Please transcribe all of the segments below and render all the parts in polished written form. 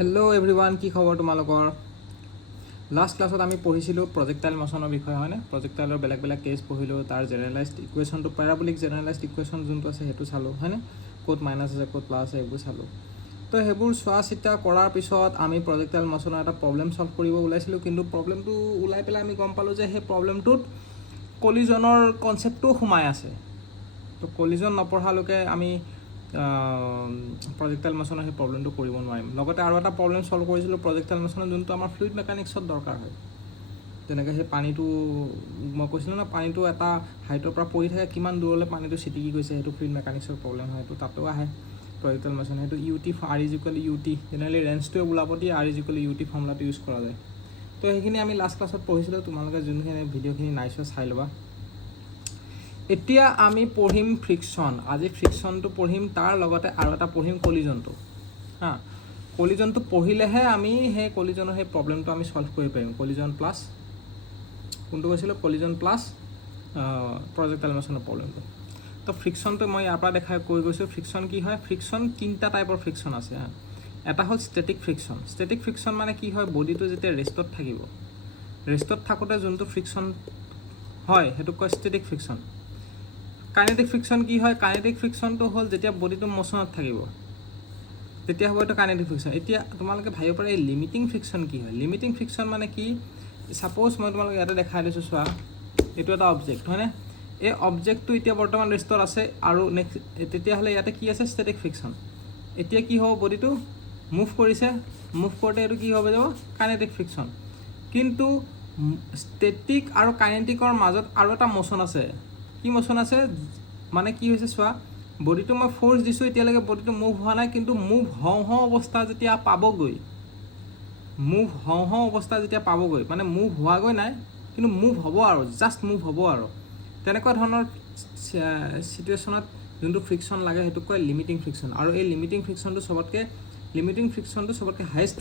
Hello' everyone, কি খবৰ তোমালোকৰ? লাষ্ট ক্লাছত আমি পঢ়িছিলোঁ প্ৰজেক্টাইল মোশ্যনৰ বিষয়ে, হয়নে? প্ৰজেক্টাইলৰ বেলেগ বেলেগ কেছ পঢ়িলোঁ, তাৰ জেনেৰেলাইজড ইকুৱেশ্যনটো পেৰাবলিক জেনেৰেলাইজড ইকুৱেশ্যন যোনটো আছে সেইটো চালোঁ, হয়নে? ক'ত মাইনাছ আছে ক'ত প্লাছ আছে এইবোৰ চালোঁ। তো সেইবোৰ চোৱা চিতা কৰাৰ পিছত আমি প্ৰজেক্টাইল মোশ্যনৰ এটা প্ৰব্লেম ছল্ভ কৰিব ওলাইছিলোঁ, কিন্তু প্ৰব্লেমটো ওলাই পেলাই আমি গম পালোঁ যে সেই প্ৰব্লেমটোত কলিজনৰ কনচেপ্টটোও সোমাই আছে। তো কলিজন নপঢ়ালৈকে আমি প্ৰজেক্টাইল মোশ্যনৰ সেই প্ৰব্লেমটো কৰিব নোৱাৰিম। লগতে আৰু এটা প্ৰব্লেম ছল্ভ কৰিছিলোঁ প্ৰজেক্টাইল মোশ্যনৰ, যোনটো আমাৰ ফ্লুইড মেকানিক্সত দৰকাৰ হয়। যেনেকৈ সেই পানীটো মই কৈছিলোঁ ন, পানীটো এটা হাইটৰ পৰা পৰি থাকে, কিমান দূৰলৈ পানীটো ছিটিকি গৈছে, সেইটো ফ্লুইড মেকানিক্সৰ প্ৰব্লেম হয়। সেইটো তাতো আহে প্ৰজেক্টাইল মোশ্যন। সেইটো ইউটি R=UT, জেনেৰেলি ৰেঞ্জটোৱে ওলাব দিয়ে R=UT ফৰ্মুলাটো ইউজ কৰা যায়। তো সেইখিনি আমি লাষ্ট ক্লাছত পঢ়িছিলোঁ, তোমালোকে যোনখিনি ভিডিঅ'খিনি নাই চোৱা চাই ল'বা। এতিয়া আমি পঢ়িম ফ্ৰিকশ্যন। আজি ফ্ৰিকশ্যনটো পঢ়িম, তাৰ লগতে আৰু এটা পঢ়িম কলিজনটো। কলিজনটো পঢ়িলেহে আমি সেই কলিজনৰ সেই প্ৰব্লেমটো আমি ছল্ভ কৰিব পাৰিম। কলিজন প্লাছ কোনটো কৈছিলোঁ, কলিজন প্লাছ প্ৰজেক্টাইল মোশ্যনৰ প্ৰব্লেমটো। তো ফ্ৰিকশ্যনটো মই ইয়াৰ পৰা কৈ গৈছোঁ। ফ্ৰিকশ্যন কি হয়? ফ্ৰিকশ্যন তিনিটা টাইপৰ ফ্ৰিকশ্যন আছে। এটা হ'ল ষ্টেটিক ফ্ৰিকশ্যন। ষ্টেটিক ফ্ৰিকশ্যন মানে কি হয়? বডিটো যেতিয়া ৰেষ্টত থাকিব, ৰেষ্টত থাকোঁতে যোনটো ফ্ৰিকশ্যন হয় সেইটোক কয় ষ্টেটিক ফ্ৰিকশ্যন। কাইনেটিক ফ্ৰিকশ্যন কি হয়? কাইনেটিক ফ্ৰিকশ্যনটো হ'ল যেতিয়া বডিটো মোশ্যনত থাকিব, তেতিয়া হ'ব এইটো কাইনেটিক ফ্ৰিকশ্যন। এতিয়া তোমালোকে ভাবিব পাৰে এই লিমিটিং ফ্ৰিকশ্যন কি হয়? লিমিটিং ফ্ৰিকশ্যন মানে কি? ছাপ'জ মই তোমালোকে ইয়াতে দেখাই দিছোঁ, চোৱা, এইটো এটা অবজেক্ট হয়নে? এই অবজেক্টটো এতিয়া বৰ্তমান ৰেষ্টত আছে, আৰু নেক্সট তেতিয়াহ'লে ইয়াতে কি আছে? Static friction. এতিয়া কি হ'ব? বডিটো মুভ কৰিছে, মুভ কৰোঁতে এইটো কি হ'ব যাব? Kinetic friction. কিন্তু ষ্টেটিক আৰু কাইনেটিকৰ মাজত আৰু এটা মোশ্যন আছে। কি মোশ্যন আছে? মানে কি হৈছে চোৱা, বডিটো মই ফ'ৰ্চ দিছোঁ, এতিয়ালৈকে বডিটো মুভ হোৱা নাই, কিন্তু মুভ হওঁ অৱস্থা যেতিয়া পাবগৈ, মানে মুভ হোৱাগৈ নাই, কিন্তু মুভ হ'ব আৰু, জাষ্ট মুভ হ'ব আৰু, তেনেকুৱা ধৰণৰ চিটুৱেশ্যনত যোনটো ফ্ৰিকশ্যন লাগে সেইটোক কয় লিমিটিং ফ্ৰিকশ্যন। আৰু এই লিমিটিং ফ্ৰিকশ্যনটো চবতকৈ হায়েষ্ট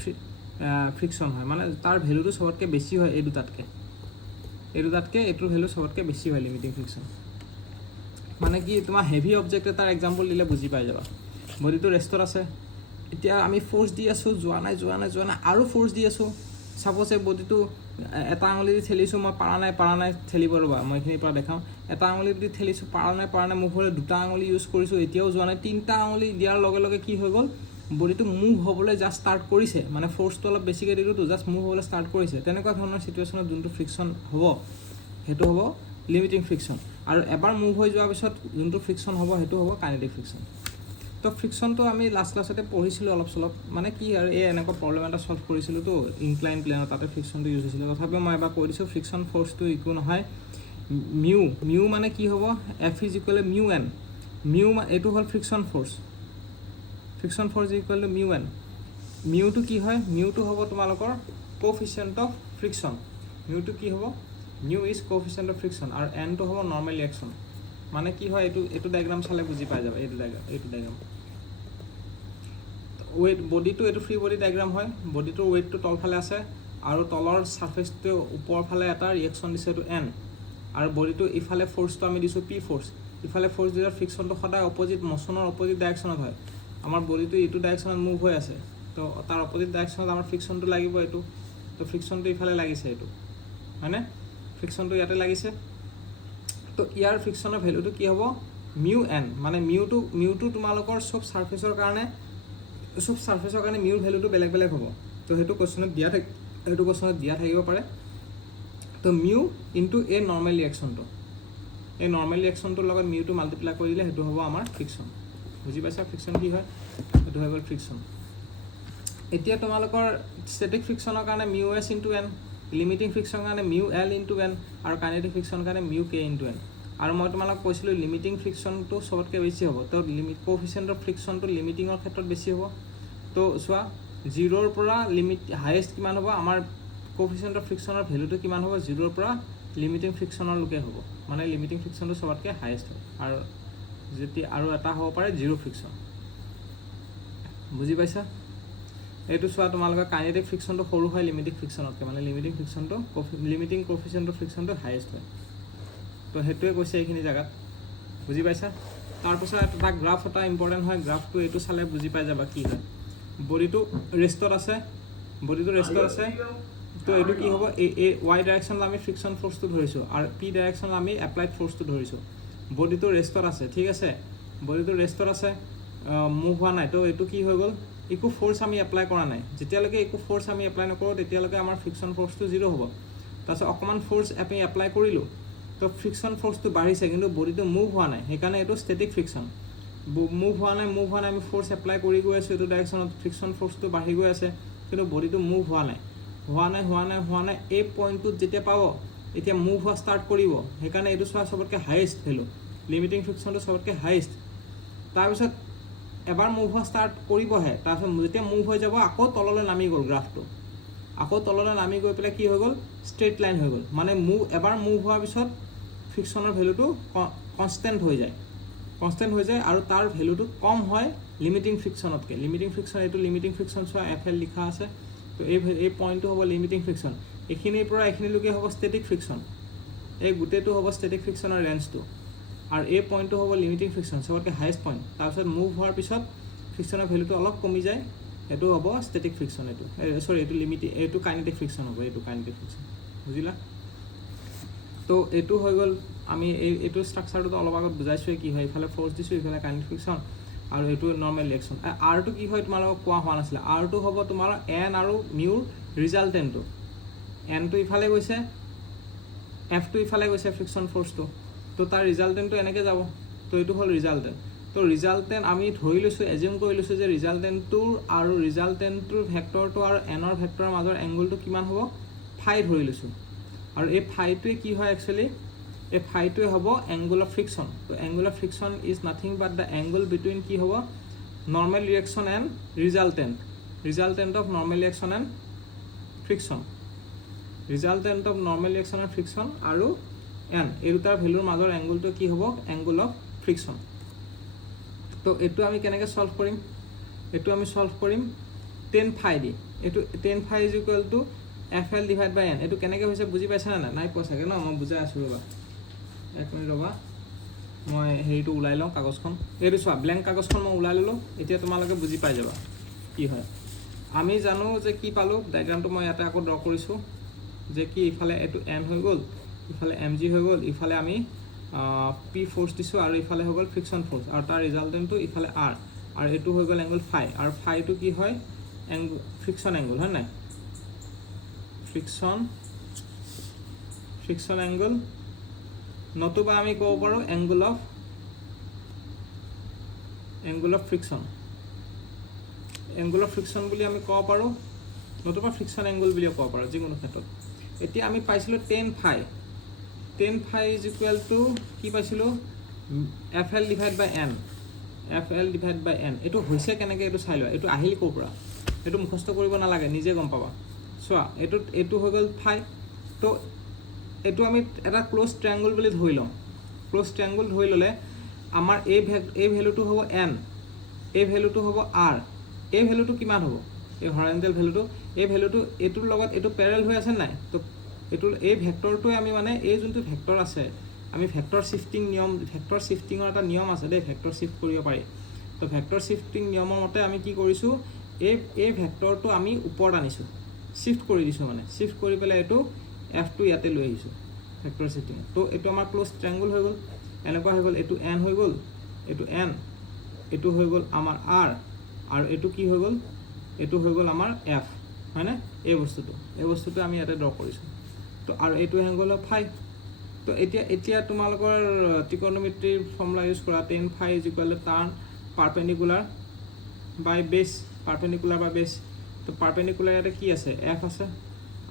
ফ্ৰিকশ্যন হয়, মানে তাৰ ভেলুটো চবতকৈ বেছি হয় এই দুটাতকৈ এইটোৰ ভেলু চবতকৈ বেছি হয় লিমিটিং ফ্ৰিকশ্যন। মানে কি, তোমাৰ হেভি অবজেক্ট এটাৰ এক্সাম্পল দিলে বুজি পাই যাবা। বডিটো ৰেষ্টত আছে, এতিয়া আমি ফ'ৰ্চ দি আছোঁ, যোৱা নাই, আৰু ফ'ৰ্চ দি আছোঁ। ছাপ'জ এই বডিটো এটা আঙুলি দি ঠেলিছোঁ, মই পাৰা নাই ঠেলিব, ৰ'বা মই এইখিনিৰ পৰা দেখাওঁ। এটা আঙুলি দি ঠেলিছোঁ, পাৰা নাই মুভ হ'লে, দুটা আঙুলি ইউজ কৰিছোঁ, এতিয়াও যোৱা নাই, তিনিটা আঙুলি দিয়াৰ লগে লগে কি হৈ গ'ল? বডিটো মুভ হ'বলৈ জাষ্ট ষ্টাৰ্ট কৰিছে, মানে ফ'ৰ্চটো অলপ বেছিকৈ দিলোঁতো, জাষ্ট মুভ হ'বলৈ ষ্টাৰ্ট কৰিছে। তেনেকুৱা ধৰণৰ চিটুৱেশ্যনত যোনটো ফ্ৰিকশ্যন হ'ব সেইটো হ'ব লিমিটিং ফ্ৰিকশ্যন। আৰু এবাৰ মুভ হৈ যোৱাৰ পিছত যোনটো ফ্ৰিকশ্যন হ'ব সেইটো হ'ব কাইনেটিক ফ্ৰিকশ্যন। তো ফ্ৰিকশ্যনটো আমি লাষ্ট ক্লাছতে পঢ়িছিলোঁ অলপ চলপ, মানে কি আৰু এই এনেকুৱা প্ৰব্লেম এটা ছল্ভ কৰিছিলোঁতো ইনক্লাইন প্লেনত, তাতে ফ্ৰিকশ্যনটো ইউজ হৈছিলে। তথাপিও মই এবাৰ কৈ দিছোঁ, ফ্ৰিকশ্যন ফ'ৰ্চটো একো নহয়, মিউ মানে কি হ'ব? F=μn। এইটো হ'ল ফ্ৰিকশ্যন ফ'ৰ্চ =μn। মিউটো কি হয়? মিউটো হ'ব তোমালোকৰ কোএফিচিয়েণ্ট অফ ফ্ৰিকশ্যন। মিউটো কি হ'ব? মিউ ইজ কোএফিচিয়েণ্ট অফ ফ্ৰিকশ্যন, আৰু এনটো হ'ব নৰ্মেল ৰিয়েকশ্যন। মানে কি হয়, এইটো ডায়েগ্ৰাম চালে বুজি পাই যাবা। এইটো ডায়েগ্ৰাম ৱেইট, বডিটো এইটো ফ্ৰী বডি ডায়েগ্ৰাম হয়। বডিটোৰ ৱেইটটো তলফালে আছে, আৰু তলৰ ছাৰ্ফেচটো ওপৰৰ ফালে এটা ৰিয়েকশ্যন দিছে, এইটো এন, আৰু বডিটো ইফালে ফ'ৰ্চটো আমি দিছোঁ পি ফ'ৰ্চ। ইফালে ফ'ৰ্চ দিলে ফ্ৰিকশ্যনটো সদায় অপজিট, মোশ্যনৰ অপজিট ডাইৰেকশ্যনত হয়। আমাৰ বডিটো এইটো ডাইৰেকশ্যনত মুভ হৈ আছে, তো তাৰ অপজিট ডাইৰেকশ্যনত আমাৰ ফ্ৰিকশ্যনটো লাগিব এইটো। তো ফ্ৰিকশ্যনটো ইফালে লাগিছে, এইটো হয়নে? ফ্ৰিকশ্যনটো ইয়াতে লাগিছে। তো ইয়াৰ ফ্ৰিকশ্যনৰ ভেলুটো কি হ'ব? μn। মানে মিউটো তোমালোকৰ চব ছাৰ্ফেচৰ কাৰণে মিউৰ ভেলুটো বেলেগ বেলেগ হ'ব। তো সেইটো কুৱেশ্যনত দিয়া থাকিব পাৰে। তো মিউ ইনটু এই নৰ্মেল ৰিয়েকশ্যনটো, এই নৰ্মেল ৰিয়েকশ্যনটোৰ লগত মিউটো মাল্টিপ্লাই কৰি দিলে সেইটো হ'ব আমাৰ ফ্ৰিকশ্যন। বুজি পাইছা ফ্ৰিকশ্যন কি হয়? সেইটো হৈ গ'ল ফ্ৰিকশ্যন। এতিয়া তোমালোকৰ ষ্টেটিক ফ্ৰিকশ্যনৰ কাৰণে μs/n, লিমিটিং ফ্ৰিকশ্যনৰ কাৰণে μl/n, আৰু কাইনেটিক ফ্ৰিকশ্যনৰ কাৰণে μk/n। আৰু মই তোমালোক কৈছিলোঁ লিমিটিং ফ্ৰিকশ্যনটো চবতকৈ বেছি হ'ব। তো কোএফিচিয়েণ্ট অফ ফ্ৰিকশ্যনটো লিমিটিঙৰ ক্ষেত্ৰত বেছি হ'ব। তো চোৱা, 0ৰ পৰা হায়েষ্ট কিমান হ'ব? আমাৰ কোএফিচিয়েণ্ট অফ ফ্ৰিকশ্যনৰ ভেলুটো কিমান হ'ব? 0ৰ পৰা লিমিটিং ফ্ৰিকশ্যনলৈকে হ'ব, মানে লিমিটিং ফ্ৰিকশ্যনটো চবতকৈ হায়েষ্ট হয়। আৰু এটা হ'ব পাৰে জিৰ' ফ্ৰিকশ্যন। বুজি পাইছা? এইটো চোৱা, তোমালোকৰ কাইনেটিক ফ্ৰিকশ্যনটো সৰু হয় লিমিটিং ফ্ৰিকশ্যনতকৈ, মানে লিমিটিং কোএফিচিয়েণ্ট অফ ফ্ৰিকশ্যনটো হায়েষ্ট হয়। তো সেইটোৱে কৈছে এইখিনি জেগাত। বুজি পাইছা? তাৰপিছত এটা গ্ৰাফ এটা ইম্পৰ্টেণ্ট হয়, গ্ৰাফটো এইটো চালে বুজি পাই যাবা কি হয়। বডিটো ৰেষ্টত আছে তো এইটো কি হ'ব এই y ডাইৰেকশ্যনত আমি ফ্ৰিকশ্যন ফ'ৰ্চটো ধৰিছোঁ আৰু p ডাইৰেকশ্যনত আমি এপ্লাইড ফ'ৰ্চটো ধৰিছোঁ বডিটো ৰেষ্টত আছে ঠিক আছে বডিটো ৰেষ্টত আছে মুভ হোৱা নাই তো এইটো কি হৈ গ'ল একো ফ'ৰ্চ আমি এপ্লাই কৰা নাই যেতিয়ালৈকে একো ফ'ৰ্চ আমি এপ্লাই নকৰোঁ তেতিয়ালৈকে আমাৰ ফ্ৰিকশ্যন ফ'ৰ্চটো 0 হ'ব তাৰপিছত অকণমান ফ'ৰ্চ আমি এপ্লাই কৰিলোঁ তো ফ্ৰিকশ্যন ফ'ৰ্চটো বাঢ়িছে কিন্তু বডিটো মুভ হোৱা নাই সেইকাৰণে এইটো ষ্টেটিক ফ্ৰিকশ্যন মুভ হোৱা নাই আমি ফ'ৰ্চ এপ্লাই কৰি গৈ আছোঁ এইটো ডাইৰেকশ্যনত ফ্ৰিকশ্যন ফ'ৰ্চটো বাঢ়ি গৈ আছে কিন্তু বডিটো মুভ হোৱা নাই এই পইণ্টটোত যেতিয়া পাব এতিয়া মুভ হোৱা ষ্টাৰ্ট কৰিব সেইকাৰণে এইটো চোৱা চবতকৈ হায়েষ্ট ভেলু লিমিটিং ফ্ৰিকশ্যনটো চবতকৈ হায়েষ্ট তাৰপিছত এবাৰ মুভ হোৱা ষ্টাৰ্ট কৰিবহে তাৰপিছত যেতিয়া মুভ হৈ যাব আকৌ তললৈ নামি গ'ল গ্ৰাফটো আকৌ তললৈ নামি গৈ পেলাই কি হৈ গ'ল ষ্ট্ৰেইট লাইন হৈ গ'ল মানে এবাৰ মুভ হোৱাৰ পিছত ফ্ৰিকশ্যনৰ ভেলুটো কনষ্টেণ্ট হৈ যায় আৰু তাৰ ভেলুটো কম হয় লিমিটিং ফ্ৰিকশ্যনতকৈ লিমিটিং ফ্ৰিকশ্যন এইটো লিমিটিং ফ্ৰিকশ্যন চোৱা FL লিখা আছে তো এই পইণ্টটো হ'ব লিমিটিং ফ্ৰিকশ্যন এইখিনিৰ পৰা এইখিনিলৈকে হ'ব ষ্টেটিক ফ্ৰিকশ্যন এই গোটেইটো হ'ব ষ্টেটিক ফ্ৰিকশ্যনৰ ৰেঞ্জটো আৰু এই পইণ্টটো হ'ব লিমিটিং ফ্ৰিকশ্যন চবতকৈ হায়েষ্ট পইণ্ট তাৰপিছত মুভ হোৱাৰ পিছত ফ্ৰিকশ্যনৰ ভেলুটো অলপ কমি যায় এইটো হ'ব ষ্টেটিক ফ্ৰিকশ্যন এইটো কাইনেটিক ফ্ৰিকশ্যন হ'ব এইটো কাইনেটিক ফ্ৰিকশ্যন বুজিলা তো এইটো হৈ গ'ল আমি এইটো ষ্ট্ৰাকচাৰটো অলপ আগত বুজাইছোঁৱে কি হয় ইফালে ফ'ৰ্চ দিছোঁ ইফালে কাইনেটিক ফ্ৰিকশ্যন আৰু এইটো নৰ্মেল ৰিয়েকশ্যন আৰটো কি হয় তোমালোকক কোৱা হোৱা নাছিলে আৰটো হ'ব তোমাৰ এন আৰু মিউৰ ৰিজাল্টেণ্টটো এনটো ইফালে গৈছে এফটো ইফালে গৈছে ফ্ৰিকশ্যন ফ'ৰ্চটো তো তাৰ ৰিজাল্টেণ্টটো এনেকৈ যাব তো এইটো হ'ল ৰিজাল্টেণ্ট তো ৰিজাল্টেণ্ট আমি ধৰি লৈছোঁ এজিউম কৰি লৈছোঁ যে ৰিজাল্টেণ্টটোৰ ভেক্টৰটো আৰু এনৰ ভেক্টৰৰ মাজৰ এংগলটো কিমান হ'ব ফাই ধৰি লৈছোঁ আৰু এই ফাইটোৱে কি হয় একচুৱেলি এই ফাইটোৱে হ'ব এংগল অফ ফ্ৰিকশ্যন তো angle of friction is nothing but the angle between কি হ'ব normal reaction and resultant of normal reaction and friction আৰু এন এই দুটাৰ ভেলুৰ মাজৰ এংগলটো কি হ'ব এংগল অফ ফ্ৰিকশ্যন তো এইটো আমি কেনেকৈ ছল্ভ কৰিম 10 ফাই দি এইটো 10 phi is equal to FL divide by N এইটো কেনেকৈ হৈছে বুজি পাইছেনে নাই পোৱা চাগে ন মই বুজাই আছোঁ ৰ'বা 1 মিনিট ৰ'বা মই হেৰিটো ওলাই লওঁ কাগজখন এইটো চোৱা ব্লেংক কাগজখন মই ওলাই ল'লোঁ এতিয়া তোমালোকে বুজি পাই যাবা কি হয় আমি জানো যে কি পালোঁ ডায়েগ্ৰামটো মই ইয়াতে আকৌ ড্ৰ কৰিছোঁ যে কি ইফালে এইটো এন হৈ গ'ল ইফালে MG হৈ গ'ল ইফালে আমি P ফ'ৰ্চ দিছোঁ আৰু ইফালে হৈ গ'ল ফ্ৰিকশ্যন ফ'ৰ্চ আৰু তাৰ ৰিজাল্টেণ্টটো ইফালে R আৰু এইটো হৈ গ'ল এংগল ফাই আৰু ফাইটো কি হয় ফ্ৰিকশ্যন এংগল হয় নাই ফ্ৰিকশ্যন এংগল নতুবা আমি ক'ব পাৰোঁ এংগল অফ ফ্ৰিকশ্যন বুলি আমি ক'ব পাৰোঁ নতুবা ফ্ৰিকশ্যন এংগল বুলিও ক'ব পাৰোঁ যিকোনো ক্ষেত্ৰত এতিয়া আমি পাইছিলোঁ 10 ফাই ইজ ইকুৱেল টু কি পাইছিলোঁ FL ডিভাইড বাই এন এইটো হৈছে কেনেকৈ এইটো চাই লোৱা এইটো আহিল ক'ৰ পৰা এইটো মুখস্থ কৰিব নালাগে নিজে গম পাবা চোৱা এইটো হৈ গ'ল ফাই তো এইটো আমি এটা ক্ল'জ ট্ৰায়াংগল বুলি ধৰি লওঁ ক্ল'জ ট্ৰায়াংগল ধৰি ল'লে আমাৰ এই ভেলুটো হ'ব এন এই ভেলুটো হ'ব আৰ এই ভেলুটো কিমান হ'ব এই হৰাইজণ্টেল ভেলুটো এই ভেলুটো এইটোৰ লগত এইটো পেৰেল হৈ আছে নাই তো এই ভেক্টৰটোৱে আমি মানে এই যোনটো ভেক্টৰ আছে আমি ভেক্টৰ শ্বিফটিঙৰ এটা নিয়ম আছে দেই ভেক্টৰ শ্বিফ্ট কৰিব পাৰি তো ভেক্টৰ শ্বিফটিং নিয়মৰ মতে আমি কি কৰিছোঁ এই ভেক্টৰটো আমি ওপৰত আনিছোঁ শ্বিফ্ট কৰি দিছোঁ মানে শ্বিফ্ট কৰি পেলাই এইটো F2 ইয়াতে লৈ আহিছোঁ ভেক্টৰ শ্বিফটিং তো এইটো আমাৰ ক্ল'জ ট্ৰায়াংগল হৈ গ'ল এনেকুৱা হৈ গ'ল এইটো N হৈ গ'ল এইটো N এইটো হৈ গ'ল আমাৰ R আৰু এইটো কি হৈ গ'ল এইটো হৈ গ'ল আমাৰ F হয়নে এই বস্তুটো আমি ইয়াতে ড্ৰ কৰিছোঁ তো আৰু এইটো এংগল অফ ফাই তো এতিয়া তোমালোকৰ ত্ৰিকোণমিতিৰ ফৰ্মুলা ইউজ কৰা 10 phi is equal to tan perpendicular by base তো পাৰপেণ্ডিকুলাৰ ইয়াতে কি আছে F আছে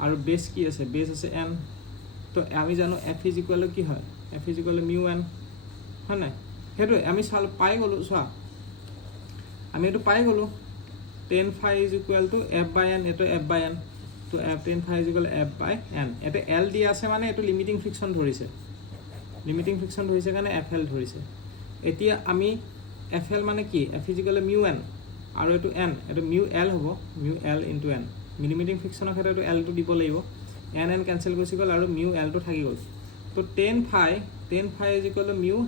আৰু বেছ কি আছে বেছ আছে N তো আমি জানো F ইজ ইকুৱেল টু কি হয় F is equal to mu N হয় নাই সেইটোৱে আমি পাই গ'লোঁ চোৱা আমি এইটো পাই গ'লোঁ 10 phi is equal to F by N এইটো F বাই N তো 10 phi is equal F by N ইয়াতে L দি আছে মানে এইটো লিমিটিং ফ্ৰিকশ্যন ধৰিছে কাৰণে FL ধৰিছে এতিয়া আমি FL মানে কি F is equal to mu N আৰু এইটো N এইটো মিউ L হ'ব mu L into N limiting ফ্ৰিকশ্যনৰ ক্ষেত্ৰত Lটো দিব লাগিব N কেঞ্চেল গুচি গ'ল আৰু মিউ Lটো থাকি গ'ল তো 10 phi is equal to mu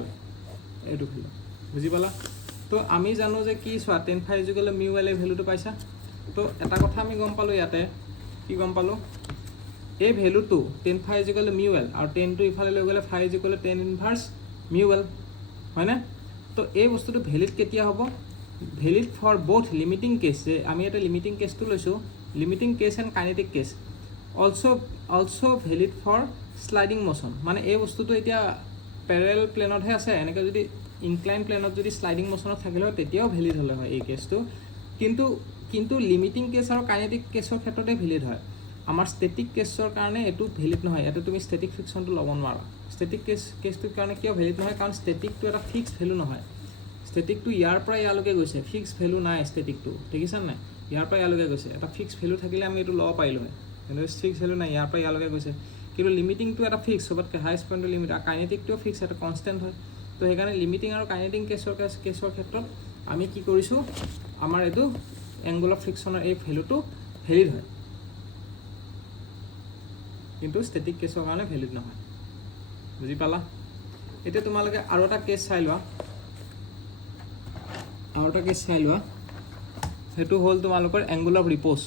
L এইটো বুজি পালা তো আমি জানো যে কি চোৱা tan phi equal mu L এই ভেলুটো পাইছা তো এটা কথা আমি গম পালোঁ ইয়াতে কি গম পালোঁ এই ভেলুটো tan phi equal mu L আৰু টেনটো ইফালে লৈ গ'লে phi equal tan inverse mu L হয়নে তো এই বস্তুটো ভেলিড কেতিয়া হ'ব valid for both limiting case আমি এটা লিমিটিং কেছটো লৈছোঁ limiting case and kinetic case also' valid for sliding motion মানে এই বস্তুটো এতিয়া পেৰেল প্লেনতহে আছে এনেকৈ যদি ইনক্লাইন প্লেনত যদি স্লাইডিং মোশ্যনত থাকিলে হয় তেতিয়াও ভেলিড হ'লে হয় এই কেছটো কিন্তু লিমিটিং কেছ আৰু কাইনেটিক কেছৰ ক্ষেত্ৰতে ভেলিড হয় আমাৰ ষ্টেটিক কেছৰ কাৰণে এইটো ভেলিড নহয় ইয়াতে তুমি ষ্টেটিক ফ্ৰিকশ্যনটো ল'ব নোৱাৰা ষ্টেটিক কেছটোৰ কাৰণে কিয় ভেলিড নহয় কাৰণ ষ্টেটিকটো এটা ফিক্স ভেলু নহয় ষ্টেটিকটো ইয়াৰ পৰা ইয়ালৈকে গৈছে ফিক্স ভেলু নাই ষ্টেটিকটো দেখিছা নাই ইয়াৰ পৰা ইয়ালৈকে গৈছে এটা ফিক্স ভেলু থাকিলে আমি এইটো ল'ব পাৰিলোঁ হয় কিন্তু ফিক্স ভেলু নাই ইয়াৰ পৰা ইয়ালৈকে গৈছে কিন্তু লিমিটিংটো এটা ফিক্স চবতকৈ হাইষ্ট পইণ্টটো লিমিট আৰু কাইনেটিকটোও ফিক্স এটা কনষ্টেণ্ট হয় তো সেইকাৰণে লিমিটিং আৰু কাইনেটিং কেছৰ ক্ষেত্ৰত আমি কি কৰিছোঁ আমাৰ এইটো এংগুল অফ ফ্ৰিকশ্যনৰ এই ভেলুটো ভেলিড হয় কিন্তু ষ্টেটিক কেছৰ কাৰণে ভেলিড নহয় বুজি পালা এতিয়া তোমালোকে আৰু এটা কেছ চাই লোৱা সেইটো হ'ল তোমালোকৰ এংগুল অফ ৰিপ'জ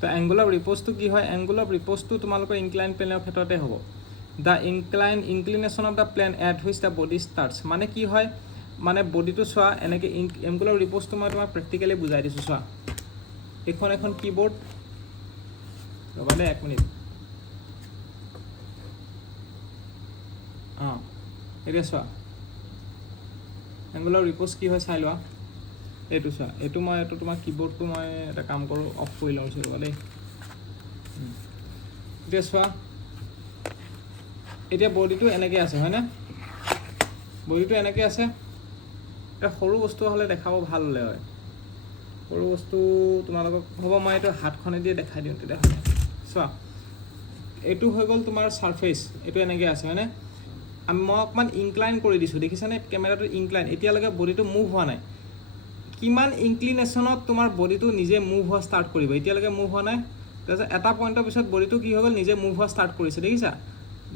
তো এংগুল অফ ৰিপ'জটো কি হয় এংগুল অফ ৰিপ'জটো তোমালোকৰ ইনক্লাইন প্লেনৰ ক্ষেত্ৰতে হ'ব the inclination of the plane at which the body starts মানে কি হয় মানে বডিটো চোৱা এনেকৈ এংগুল অফ ৰিপ'জটো মই তোমাক প্ৰেক্টিকেলি বুজাই দিছোঁ চোৱা এখন কীবৰ্ড ৰ'বা দেই 1 মিনিট এতিয়া চোৱা এংগুল অফ ৰিপ'জ কি হয় চাই লোৱা এইটো চোৱা এইটো তোমাৰ কীবৰ্ডটো মই এটা কাম কৰোঁ অফ কৰি লওঁ ৰ'বা দেই এতিয়া চোৱা এতিয়া বডিটো এনেকৈ আছে হয়নে বডিটো এনেকৈ আছে এটা সৰু বস্তু হ'লে দেখাব ভাল হ'লে হয় সৰু বস্তু তোমালোকক হ'ব মই এইটো হাতখনেদি দেখাই দিওঁ তেতিয়াহ'লে চোৱা এইটো হৈ গ'ল তোমাৰ ছাৰফেচ এইটো এনেকৈ আছে হয়নে মই অকণমান ইনক্লাইন কৰি দিছোঁ দেখিছানে কেমেৰাটো ইনক্লাইন এতিয়ালৈকে বডিটো মুভ হোৱা নাই কিমান ইনক্লিনেশ্যনত তোমাৰ বডিটো নিজে মুভ হোৱা ষ্টাৰ্ট কৰিব এতিয়ালৈকে মুভ হোৱা নাই তাৰপিছত এটা পইণ্টৰ পিছত বডিটো কি হৈ গ'ল নিজে মুভ হোৱা ষ্টাৰ্ট কৰিছে দেখিছা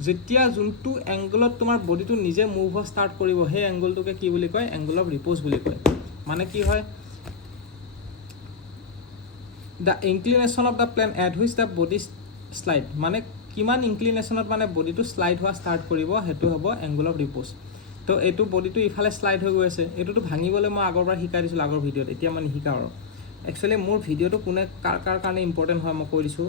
যেতিয়া যোনটো এংগুলত তোমাৰ বডিটো নিজে মুভ হোৱা ষ্টাৰ্ট কৰিব সেই এংগুলটোকে কি বুলি কয় এংগুল অফ ৰিপ'জ বুলি কয় মানে কি হয় the inclination of the plane at which the body slide মানে কিমান ইনক্লিনেশ্যনত মানে বডিটো শ্লাইড হোৱা ষ্টাৰ্ট কৰিব সেইটো হ'ব এংগুল অফ ৰিপ'জ তো এইটো বডিটো ইফালে শ্লাইড হৈ গৈ আছে এইটোতো ভাঙিবলৈ মই আগৰ পৰা শিকাই দিছিলোঁ আগৰ ভিডিঅ'ত এতিয়া মই নিশিকাওঁ আৰু একচুৱেলি মোৰ ভিডিঅ'টো কোনে কাৰ কাৰণে ইম্পৰ্টেণ্ট হয় মই কৈ দিছোঁ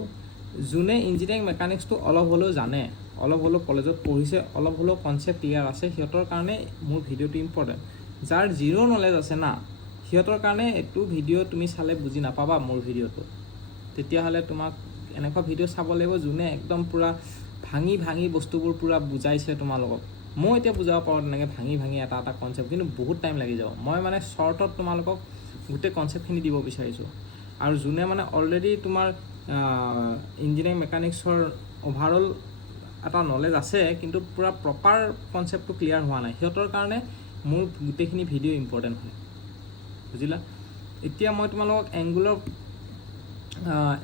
যোনে ইঞ্জিনিয়াৰিং মেকানিক্সটো অলপ হ'লেও জানে অলপ হ'লেও কলেজত পঢ়িছে অলপ হ'লেও কনচেপ্ট ক্লিয়াৰ আছে সিহঁতৰ কাৰণে মোৰ ভিডিঅ'টো ইম্পৰ্টেণ্ট যাৰ জিৰ' নলেজ আছে না সিহঁতৰ কাৰণে এইটো ভিডিঅ' তুমি চালে বুজি নাপাবা মোৰ ভিডিঅ'টো তেতিয়াহ'লে তোমাক এনেকুৱা ভিডিঅ' চাব লাগিব যোনে একদম পূৰা ভাঙি বস্তুবোৰ পূৰা বুজাইছে তোমালোকক মই এতিয়া বুজাব পাৰোঁ তেনেকৈ ভাঙি এটা কনচেপ্ট কিন্তু বহুত টাইম লাগি যাব মই মানে শ্বৰ্টত তোমালোকক গোটেই কনচেপ্টখিনি দিব বিচাৰিছোঁ আৰু যোনে মানে অলৰেডি তোমাৰ ইঞ্জিনিয়াৰিং মেকানিক্সৰ অভাৰঅল এটা নলেজ আছে কিন্তু পূৰা প্ৰপাৰ কনচেপ্টটো ক্লিয়াৰ হোৱা নাই সিহঁতৰ কাৰণে মোৰ গোটেইখিনি ভিডিঅ' ইম্পৰ্টেণ্ট হয় বুজিলা এতিয়া মই তোমালোকক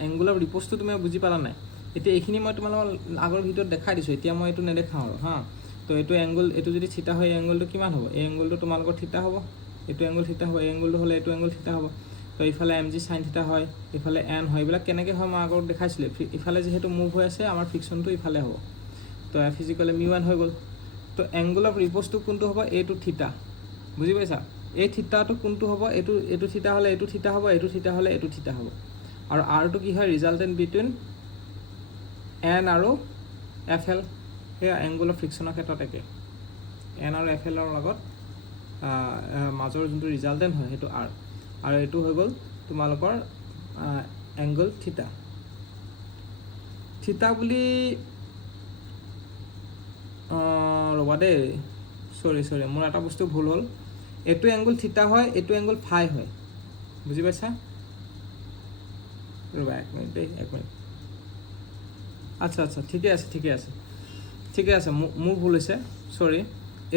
এংগুল অফ ৰিপ'জটো তুমি বুজি পালা নাই এতিয়া এইখিনি মই তোমালোকক আগৰ ভিডিঅ'ত দেখাই দিছোঁ এতিয়া মই এইটো নেদেখাওঁ আৰু হা তো এইটো এংগুল এইটো যদি থিতা হয় এই এংগুলটো কিমান হ'ব এই এংগুলটো তোমালোকৰ থিতা হ'ব এইটো এংগুল থিতা হ'ব এই এংগুলটো হ'লে এইটো এংগুল থিতা হ'ব তো ইফালে এম জি চাইন থিতা হয় ইফালে এন হয় এইবিলাক কেনেকৈ হয় মই আগত দেখাইছিলোঁ ইফালে যিহেতু মুভ হৈ আছে আমাৰ ফিকশ্যনটো ইফালে হ'ব তো ফিজিকেলি মিউ এন হৈ গ'ল তো এংগুল অফ ৰিপ'জটো কোনটো হ'ব এইটো থিতা বুজি পাইছা এই থিতাটো কোনটো হ'ব এইটো থিতা হ'লে এইটো থিতা হ'ব এইটো থিতা হ'লে এইটো থিতা হ'ব আৰু আৰটো কি হয় ৰিজাল্টেণ্ট বিটুইন এন আৰু এফ এল সেয়া এংগুল অফ ফ্ৰিকশ্যনৰ ক্ষেত্ৰত একে এন আৰু এফ এলৰ লগত মাজৰ যোনটো ৰিজাল্টেণ্ট হয় সেইটো আৰ আৰু এইটো হৈ গ'ল তোমালোকৰ এংগুল থিতা বুলি ৰ'বা দেই চৰি মোৰ এটা বস্তু ভুল হ'ল এইটো এংগুল থিতা হয় এইটো এংগুল ফাই হয় বুজি পাইছা ৰ'বা 1 মিনিট দেই 1 মিনিট আচ্ছা ঠিকে আছে মোৰ ভুল হৈছে চৰি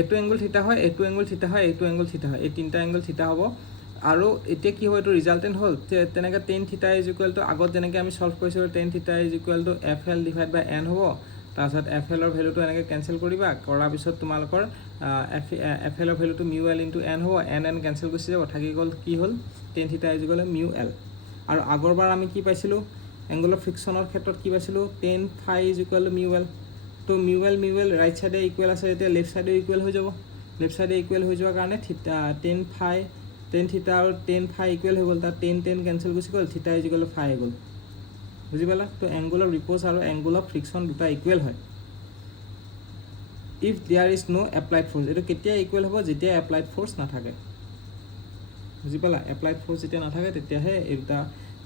এইটো এংগুল থিতা হয় এইটো এংগুল থিতা হয় এইটো এংগুল থিতা হয় এই তিনিটা এংগুল থিতা হ'ব আৰু এতিয়া কি হ'ব এইটো ৰিজাল্টেণ্ট হ'ল তেনেকৈ tan theta is equal to আগত যেনেকৈ আমি চল্ভ কৰিছিলোঁ tan theta is equal to F L divide by N হ'ব তাৰপিছত FL ৰ ভেলুটো এনেকৈ কেঞ্চেল কৰিবা কৰাৰ পিছত তোমালোকৰ FL ৰ ভেলুটো মিউ এল ইনটু এন হ'ব এন কেঞ্চেল গুচি যাব থাকি গ'ল কি হ'ল tan theta is equal mu L আৰু আগৰবাৰ আমি কি পাইছিলোঁ এংগুল অফ ফ্ৰিকশ্যনৰ ক্ষেত্ৰত কি পাইছিলোঁ ten fi is equal mu L তো মিউ এল ৰাইট ছাইডে ইকুৱেল আছে এতিয়া লেফ্ট ছাইডে ইকুৱেল হৈ যাব লেফ্ট ছাইডে ইকুৱেল হৈ যোৱাৰ কাৰণে টেন থিটা আৰু টেন ফাই ইকুৱেল হৈ গ'ল তাত টেন কেঞ্চেল গুচি গ'ল থিটা ইজ ইকুৱেল ফাই হৈ গ'ল বুজি পালা তো এংগুল অফ ৰিপ'জ আৰু এংগুল অফ ফ্ৰিকশ্যন দুটা ইকুৱেল হয় if there is no' applied force এইটো কেতিয়া ইকুৱেল হ'ব যেতিয়া এপ্লাইড ফ'ৰ্চ নাথাকে বুজি পালা এপ্লাইড ফ'ৰ্চ যেতিয়া নাথাকে তেতিয়াহে এই দুটা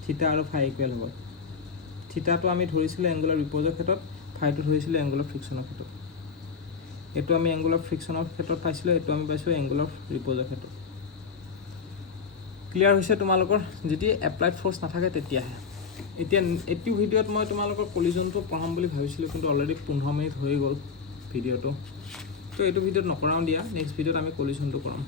থিটা আৰু ফাই ইকুৱেল হ'ব থিটাটো আমি ধৰিছিলোঁ এংগুল অফ ৰিপ'জৰ ক্ষেত্ৰত ফাইটো ধৰিছিলোঁ এংগুল অফ ফ্ৰিকশ্যনৰ ক্ষেত্ৰত এইটো আমি এংগুল অফ ফ্ৰিকশ্যনৰ ক্ষেত্ৰত পাইছিলোঁ এইটো আমি পাইছোঁ এংগুল অফ ৰিপ'জৰ ক্ষেত্ৰত ক্লিয়াৰ হৈছে তোমালোকৰ যেতিয়া এপ্লাইড ফ'ৰ্চ নাথাকে তেতিয়াহে এতিয়া এইটো ভিডিঅ'ত মই তোমালোকৰ কলিজনটো পঢ়াম বুলি ভাবিছিলোঁ কিন্তু অলৰেডি 15 মিনিট হৈ গ'ল ভিডিঅ'টো তো এইটো ভিডিঅ'ত নকৰাওঁ দিয়া নেক্সট ভিডিঅ'ত আমি কলিজনটো কৰাম